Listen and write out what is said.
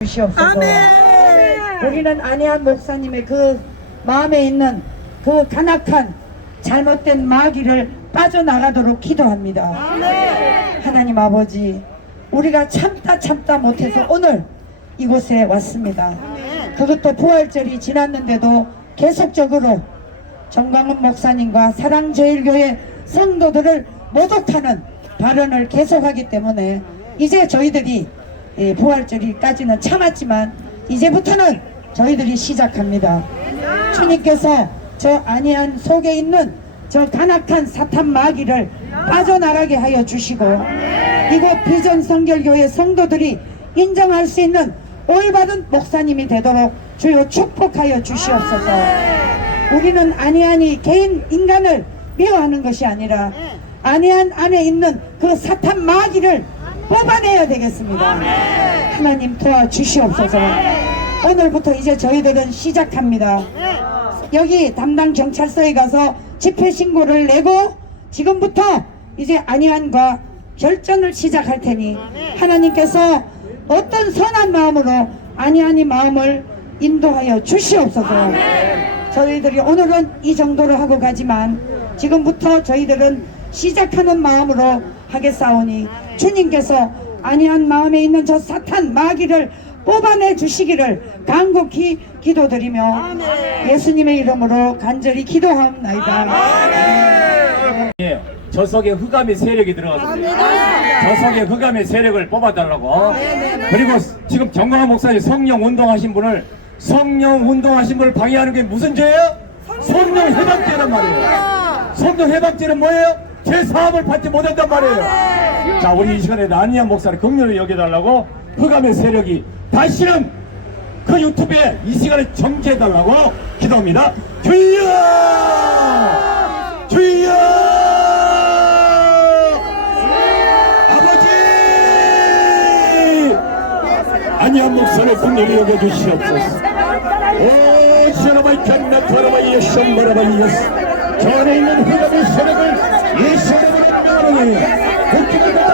주시옵소서. 우리는 안혜한 목사님의 그 마음에 있는 그 간악한 잘못된 마귀를 빠져나가도록 기도합니다. 하나님 아버지, 우리가 참다 참다 못해서 오늘 이곳에 왔습니다. 그것도 부활절이 지났는데도 계속적으로 정광훈 목사님과 사랑제일교회 성도들을 모독하는 발언을 계속하기 때문에 이제 저희들이 예, 부활절일까지는 참았지만 이제부터는 저희들이 시작합니다. 주님께서 저 안이한 속에 있는 저 간악한 사탄 마귀를 빠져나가게 하여 주시고 이곳 비전 성결교회 성도들이 인정할 수 있는 올바른 목사님이 되도록 주여 축복하여 주시옵소서. 우리는 아니하니 개인 인간을 미워하는 것이 아니라 아니한 안에 있는 그 사탄 마귀를 뽑아내야 되겠습니다. 하나님 도와주시옵소서. 오늘부터 이제 저희들은 시작합니다. 여기 담당 경찰서에 가서 집회 신고를 내고 지금부터 이제 안희안과 결전을 시작할 테니 하나님께서 어떤 선한 마음으로 안희안이 마음을 인도하여 주시옵소서. 저희들이 오늘은 이 정도로 하고 가지만 지금부터 저희들은 시작하는 마음으로 하겠사오니 주님께서 안이한 마음에 있는 저 사탄 마귀를 뽑아내 주시기를 간곡히 기도드리며 예수님의 이름으로 간절히 기도하옵나이다. 예, 저 속에 흑암의 세력이 들어갔습니다. 저 속에 흑암의 세력을 뽑아달라고. 그리고 지금 정광환 목사님 성령 운동하신 분을 성령 운동하신 분을 방해하는 게 무슨 죄예요? 성령 해방죄란 말이에요. 성령 해방죄는 뭐예요? 제 사함을 받지 못한단 말이에요. 자, 우리 이 시간에 나니아 목사를 긍휼히 여겨달라고 흑암의 세력이 다시는 그 유튜브에 이 시간에 정지해달라고 기도합니다. 주여! 주여! 아버지! 아니한 목사를 분명히 여겨주시옵소서. 오, 지나바이 캔나 터라바이 예수 머라바이 예수. 저 안에 있는 흑암의 세력을 예수님으로 명하노니 웃기는 것